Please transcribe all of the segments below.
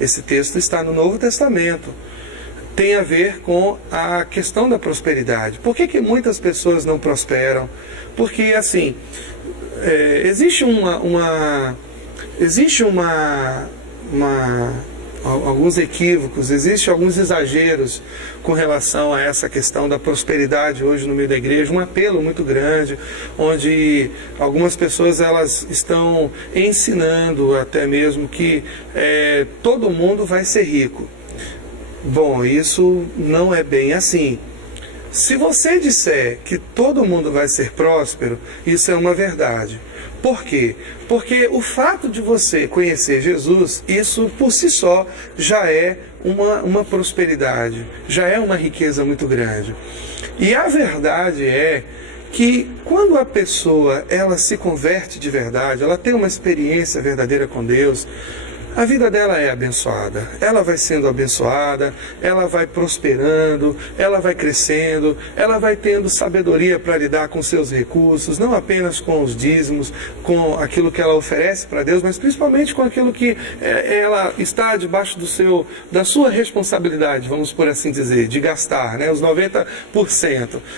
Esse texto está no Novo Testamento. Tem a ver com a questão da prosperidade. Por que muitas pessoas não prosperam? Porque, assim, existe alguns equívocos, existem alguns exageros com relação a essa questão da prosperidade hoje no meio da igreja, um apelo muito grande, onde algumas pessoas elas estão ensinando até mesmo que todo mundo vai ser rico. Bom, isso não é bem assim. Se você disser que todo mundo vai ser próspero, isso é uma verdade. Por quê? Porque o fato de você conhecer Jesus, isso por si só já é uma prosperidade, já é uma riqueza muito grande. E a verdade é que quando a pessoa ela se converte de verdade, ela tem uma experiência verdadeira com Deus, a vida dela é abençoada, ela vai sendo abençoada, ela vai prosperando, ela vai crescendo, ela vai tendo sabedoria para lidar com seus recursos, não apenas com os dízimos, com aquilo que ela oferece para Deus, mas principalmente com aquilo que ela está debaixo da sua responsabilidade, vamos por assim dizer, de gastar, né, os 90%.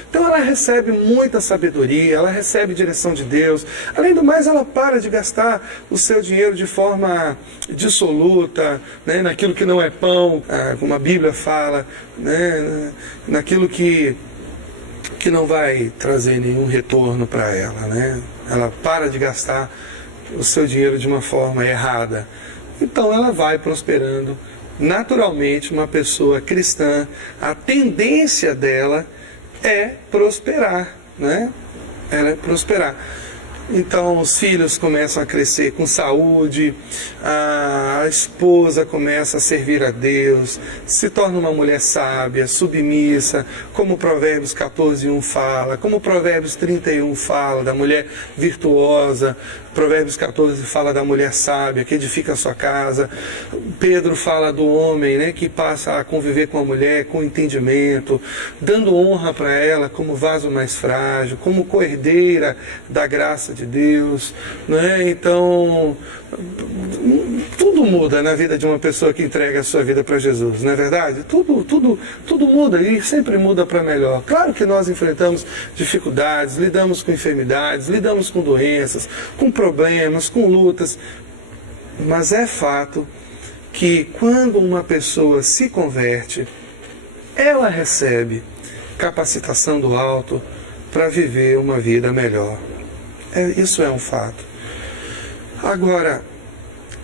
Então ela recebe muita sabedoria, ela recebe direção de Deus, além do mais ela para de gastar o seu dinheiro de forma dissoluta, né, naquilo que não é pão, como a Bíblia fala, né, naquilo que não vai trazer nenhum retorno para ela, né? Ela para de gastar o seu dinheiro de uma forma errada. Então ela vai prosperando. Naturalmente, uma pessoa cristã, a tendência dela é prosperar, né? Ela é prosperar. Então os filhos começam a crescer com saúde, a esposa começa a servir a Deus, se torna uma mulher sábia, submissa, como Provérbios 14:1 fala, como Provérbios 31 fala da mulher virtuosa, Provérbios 14 fala da mulher sábia que edifica a sua casa, Pedro fala do homem, né, que passa a conviver com a mulher com entendimento, dando honra para ela como vaso mais frágil, como coerdeira da graça de Deus, né? Então tudo muda na vida de uma pessoa que entrega a sua vida para Jesus, não é verdade? Tudo muda e sempre muda para melhor. Claro que nós enfrentamos dificuldades, lidamos com enfermidades, lidamos com doenças, com problemas, com lutas, mas é fato que quando uma pessoa se converte, ela recebe capacitação do alto para viver uma vida melhor. Isso é um fato. Agora,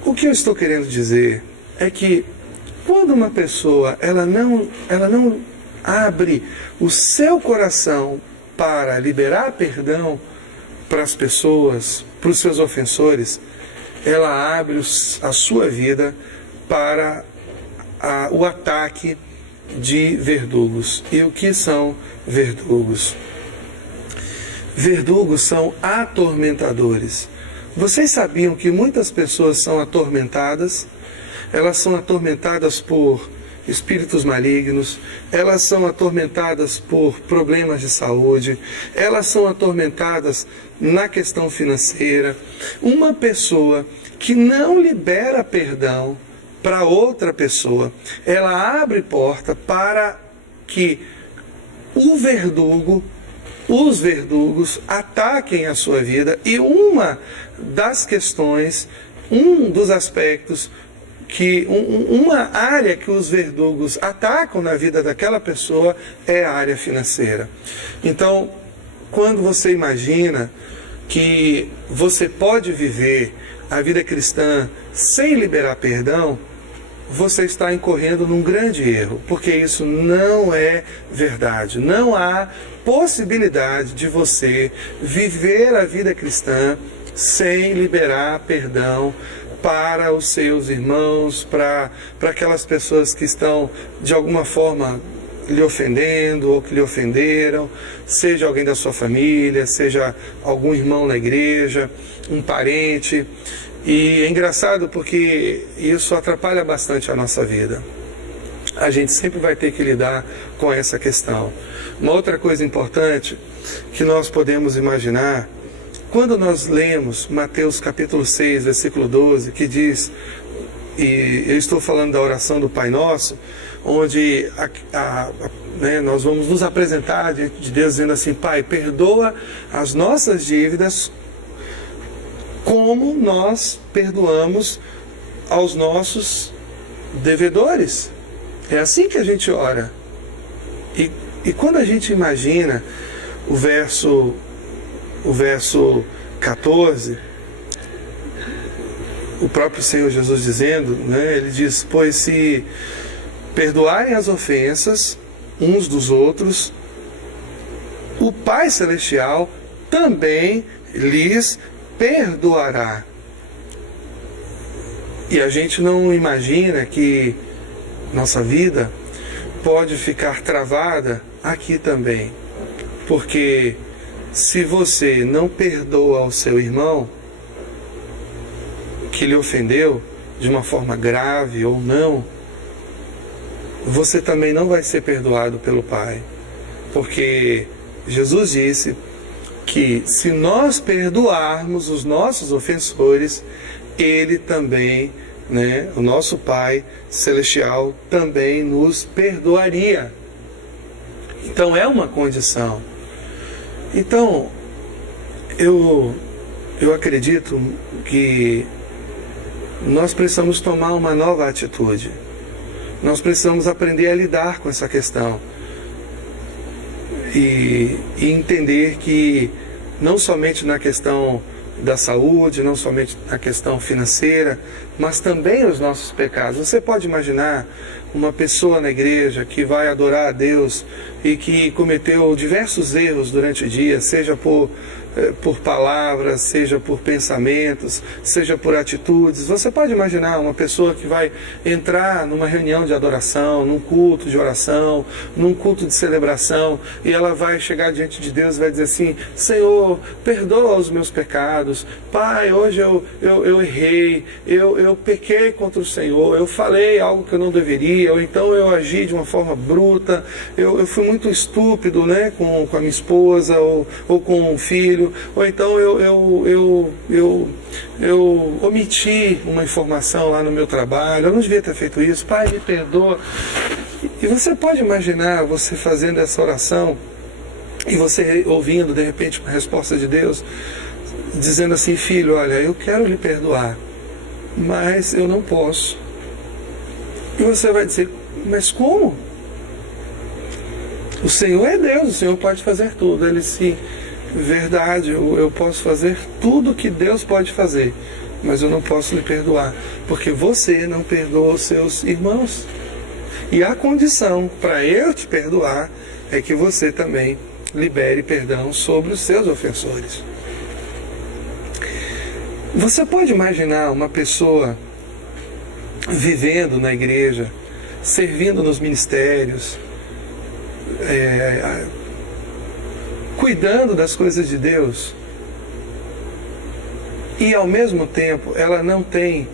o que eu estou querendo dizer é que quando uma pessoa ela não abre o seu coração para liberar perdão para as pessoas, para os seus ofensores, ela abre a sua vida para o ataque de verdugos. E o que são verdugos? Verdugos são atormentadores. Vocês sabiam que muitas pessoas são atormentadas? Elas são atormentadas por espíritos malignos, elas são atormentadas por problemas de saúde, elas são atormentadas na questão financeira. Uma pessoa que não libera perdão para outra pessoa, ela abre porta para que os verdugos ataquem a sua vida, e uma das questões, um dos aspectos uma área que os verdugos atacam na vida daquela pessoa é a área financeira. Então, quando você imagina que você pode viver a vida cristã sem liberar perdão, você está incorrendo num grande erro, porque isso não é verdade. Não há possibilidade de você viver a vida cristã sem liberar perdão para os seus irmãos, para aquelas pessoas que estão de alguma forma lhe ofendendo ou que lhe ofenderam, seja alguém da sua família, seja algum irmão na igreja, um parente. E é engraçado porque isso atrapalha bastante a nossa vida. A gente sempre vai ter que lidar com essa questão. Uma outra coisa importante que nós podemos imaginar, quando nós lemos Mateus capítulo 6, versículo 12, que diz: E eu estou falando da oração do Pai Nosso, onde né, nós vamos nos apresentar diante de Deus dizendo assim: Pai, perdoa as nossas dívidas como nós perdoamos aos nossos devedores. É assim que a gente ora. E quando a gente imagina o verso 14, o próprio Senhor Jesus dizendo, né, ele diz: pois se perdoarem as ofensas uns dos outros, o Pai Celestial também lhes perdoará. E a gente não imagina que nossa vida pode ficar travada aqui também. Porque se você não perdoa ao seu irmão que lhe ofendeu de uma forma grave ou não, você também não vai ser perdoado pelo Pai. Porque Jesus disse que se nós perdoarmos os nossos ofensores, Ele também, né, o nosso Pai Celestial também nos perdoaria. Então é uma condição. Então, eu acredito que nós precisamos tomar uma nova atitude. Nós precisamos aprender a lidar com essa questão. E entender que não somente na questão da saúde, não somente na questão financeira, mas também os nossos pecados. Você pode imaginar uma pessoa na igreja que vai adorar a Deus e que cometeu diversos erros durante o dia, seja por palavras, seja por pensamentos, seja por atitudes. Você pode imaginar uma pessoa que vai entrar numa reunião de adoração, num culto de oração, num culto de celebração, e ela vai chegar diante de Deus e vai dizer assim: Senhor, perdoa os meus pecados. Pai, hoje eu errei, eu pequei contra o Senhor, eu falei algo que eu não deveria, ou então eu agi de uma forma bruta, eu fui muito estúpido, né, com a minha esposa, ou com um filho, ou então eu omiti uma informação lá no meu trabalho, eu não devia ter feito isso, Pai, me perdoa. E você pode imaginar você fazendo essa oração e você ouvindo de repente uma resposta de Deus dizendo assim: filho, olha, eu quero lhe perdoar, mas eu não posso. E você vai dizer: mas como? O Senhor é Deus, o Senhor pode fazer tudo. Ele sim, verdade, eu posso fazer tudo que Deus pode fazer, mas eu não posso lhe perdoar, porque você não perdoa os seus irmãos. E a condição para eu te perdoar é que você também libere perdão sobre os seus ofensores. Você pode imaginar uma pessoa vivendo na igreja, servindo nos ministérios, cuidando das coisas de Deus, e ao mesmo tempo ela não tem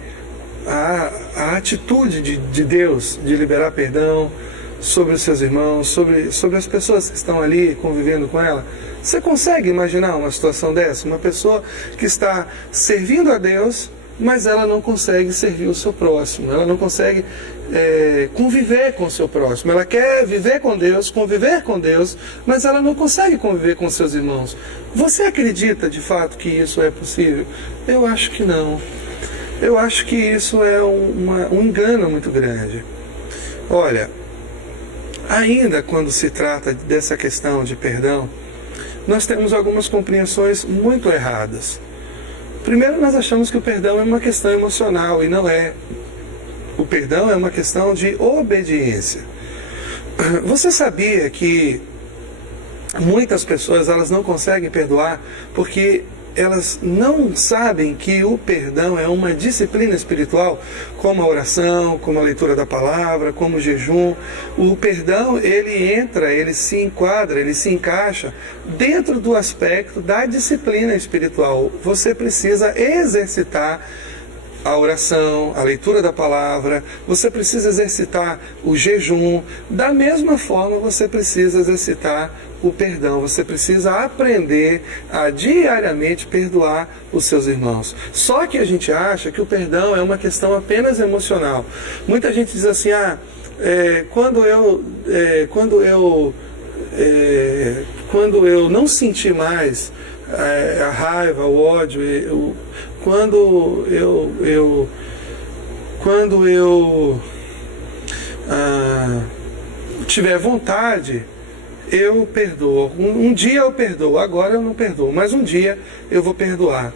a atitude de Deus de liberar perdão sobre os seus irmãos, sobre as pessoas que estão ali convivendo com ela? Você consegue imaginar uma situação dessa? Uma pessoa que está servindo a Deus, mas ela não consegue servir o seu próximo, ela não consegue conviver com o seu próximo. Ela quer viver com Deus, conviver com Deus, mas ela não consegue conviver com seus irmãos. Você acredita de fato que isso é possível? Eu acho que não. Eu acho que isso é um engano muito grande. Olha, ainda quando se trata dessa questão de perdão, nós temos algumas compreensões muito erradas. Primeiro, nós achamos que o perdão é uma questão emocional, e não é. O perdão é uma questão de obediência. Você sabia que muitas pessoas elas não conseguem perdoar porque elas não sabem que o perdão é uma disciplina espiritual, como a oração, como a leitura da palavra, como o jejum. O perdão, ele se enquadra, ele se encaixa dentro do aspecto da disciplina espiritual. Você precisa exercitar a oração, a leitura da palavra, você precisa exercitar o jejum. Da mesma forma, você precisa exercitar o perdão. Você precisa aprender a diariamente perdoar os seus irmãos. Só que a gente acha que o perdão é uma questão apenas emocional. Muita gente diz assim, quando eu não sentir mais a raiva, o ódio, quando eu tiver vontade, eu perdoo. Um dia eu perdoo, agora eu não perdoo, mas um dia eu vou perdoar.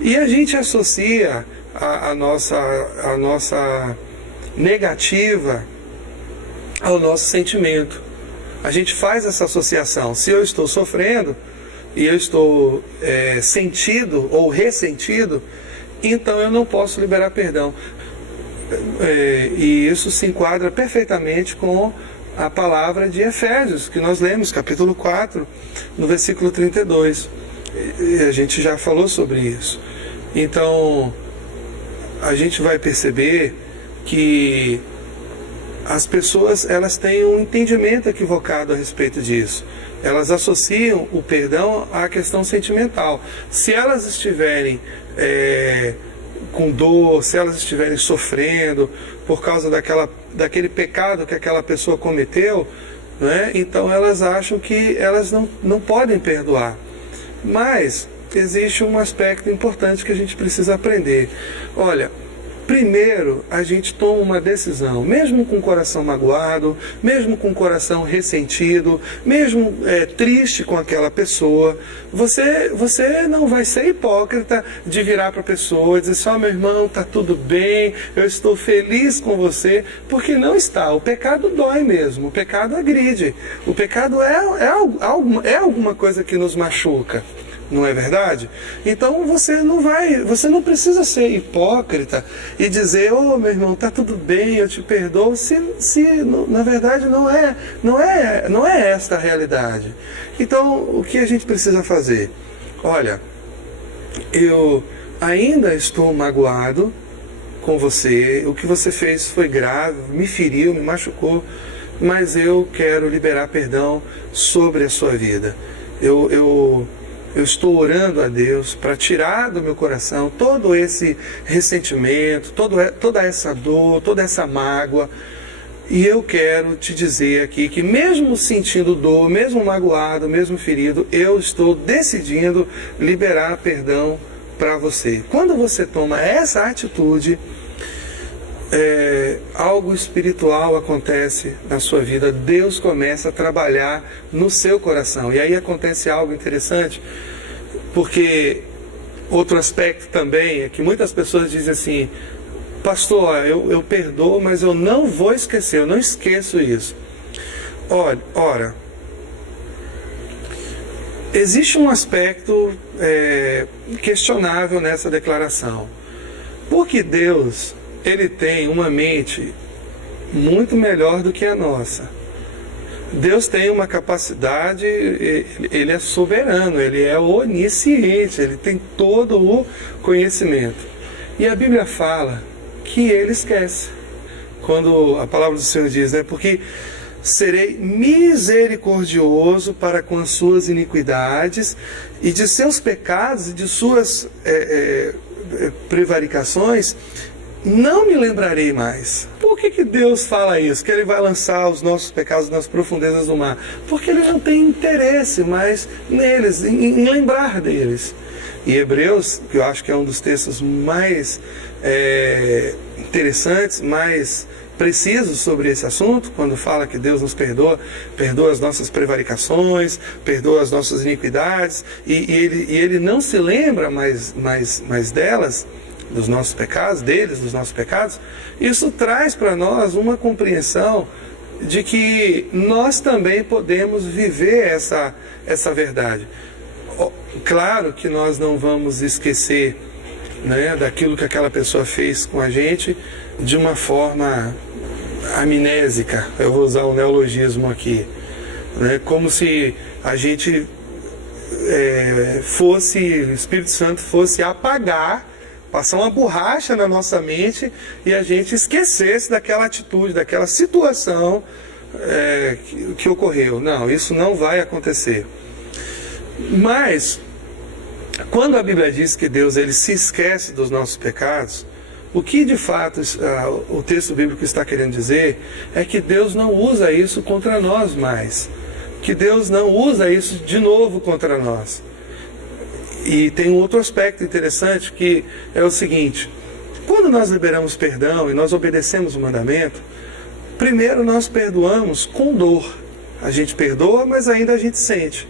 E a gente associa a nossa negativa ao nosso sentimento. A gente faz essa associação. Se eu estou sofrendo e eu estou sentido ou ressentido, então eu não posso liberar perdão. E isso se enquadra perfeitamente com a palavra de Efésios, que nós lemos, capítulo 4, no versículo 32. E a gente já falou sobre isso. Então, a gente vai perceber que as pessoas, elas têm um entendimento equivocado a respeito disso. Elas associam o perdão à questão sentimental. Se elas estiverem com dor, se elas estiverem sofrendo por causa daquele pecado que aquela pessoa cometeu, né, então elas acham que elas não podem perdoar. Mas existe um aspecto importante que a gente precisa aprender. Olha, primeiro, a gente toma uma decisão, mesmo com o coração magoado, mesmo com o coração ressentido, mesmo triste com aquela pessoa, você não vai ser hipócrita de virar para a pessoa e dizer assim, meu irmão, está tudo bem, eu estou feliz com você, porque não está. O pecado dói mesmo, o pecado agride, o pecado é alguma coisa que nos machuca. Não é verdade? Então você não precisa ser hipócrita e dizer, meu irmão, tá tudo bem, eu te perdoo, se na verdade não é esta a realidade. Então, o que a gente precisa fazer? Olha, eu ainda estou magoado com você, o que você fez foi grave, me feriu, me machucou, mas eu quero liberar perdão sobre a sua vida. Eu estou orando a Deus para tirar do meu coração todo esse ressentimento, toda essa dor, toda essa mágoa. E eu quero te dizer aqui que mesmo sentindo dor, mesmo magoado, mesmo ferido, eu estou decidindo liberar perdão para você. Quando você toma essa atitude, algo espiritual acontece na sua vida. Deus começa a trabalhar no seu coração. E aí acontece algo interessante, porque outro aspecto também é que muitas pessoas dizem assim, pastor, eu perdoo, mas eu não vou esquecer, eu não esqueço isso. Ora, existe um aspecto questionável nessa declaração. Porque Deus, Ele tem uma mente muito melhor do que a nossa. Deus tem uma capacidade, Ele é soberano, Ele é onisciente, Ele tem todo o conhecimento. E a Bíblia fala que Ele esquece. Quando a palavra do Senhor diz, porque serei misericordioso para com as suas iniquidades e de seus pecados e de suas prevaricações, não me lembrarei mais. Por que Deus fala isso? Que Ele vai lançar os nossos pecados nas profundezas do mar? Porque Ele não tem interesse mais neles, em lembrar deles. E Hebreus, que eu acho que é um dos textos mais interessantes, mais precisos sobre esse assunto, quando fala que Deus nos perdoa as nossas prevaricações, perdoa as nossas iniquidades, e ele não se lembra mais delas, dos nossos pecados, dos nossos pecados. Isso traz para nós uma compreensão de que nós também podemos viver essa verdade. Claro que nós não vamos esquecer, daquilo que aquela pessoa fez com a gente de uma forma amnésica. Eu vou usar um neologismo aqui, como se a gente o Espírito Santo fosse apagar passar uma borracha na nossa mente e a gente esquecesse daquela atitude, daquela situação que ocorreu. Não, isso não vai acontecer. Mas, quando a Bíblia diz que Deus ele se esquece dos nossos pecados, o que de fato o texto bíblico está querendo dizer é que Deus não usa isso contra nós mais. Que Deus não usa isso de novo contra nós. E tem um outro aspecto interessante que é o seguinte: quando nós liberamos perdão e nós obedecemos o mandamento, primeiro nós perdoamos com dor. A gente perdoa, mas ainda a gente sente.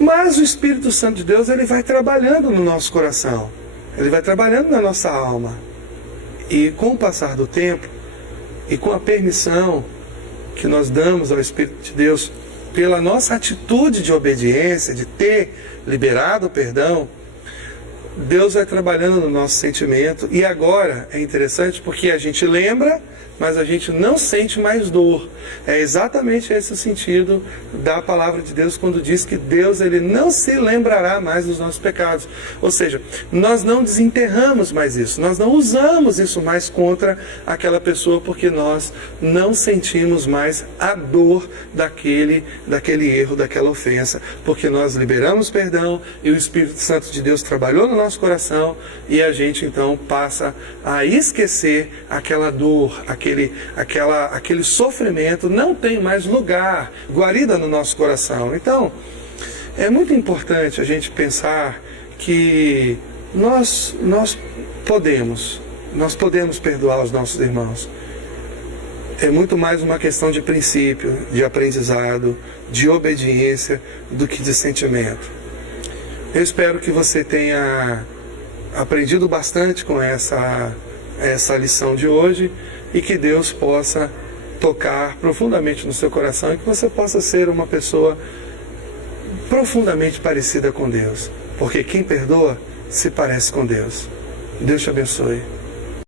Mas o Espírito Santo de Deus ele vai trabalhando no nosso coração. Ele vai trabalhando na nossa alma. E com o passar do tempo, e com a permissão que nós damos ao Espírito de Deus, pela nossa atitude de obediência, de ter liberado o perdão, Deus vai trabalhando no nosso sentimento. E agora é interessante porque a gente lembra, mas a gente não sente mais dor. É exatamente esse o sentido da palavra de Deus quando diz que Deus ele não se lembrará mais dos nossos pecados. Ou seja, nós não desenterramos mais isso, nós não usamos isso mais contra aquela pessoa porque nós não sentimos mais a dor daquele erro, daquela ofensa, porque nós liberamos perdão e o Espírito Santo de Deus trabalhou no nosso coração e a gente então passa a esquecer aquela dor, aquele sofrimento não tem mais lugar, guarida no nosso coração. Então, é muito importante a gente pensar que nós podemos perdoar os nossos irmãos. É muito mais uma questão de princípio, de aprendizado, de obediência, do que de sentimento. Eu espero que você tenha aprendido bastante com essa lição de hoje e que Deus possa tocar profundamente no seu coração e que você possa ser uma pessoa profundamente parecida com Deus. Porque quem perdoa se parece com Deus. Deus te abençoe.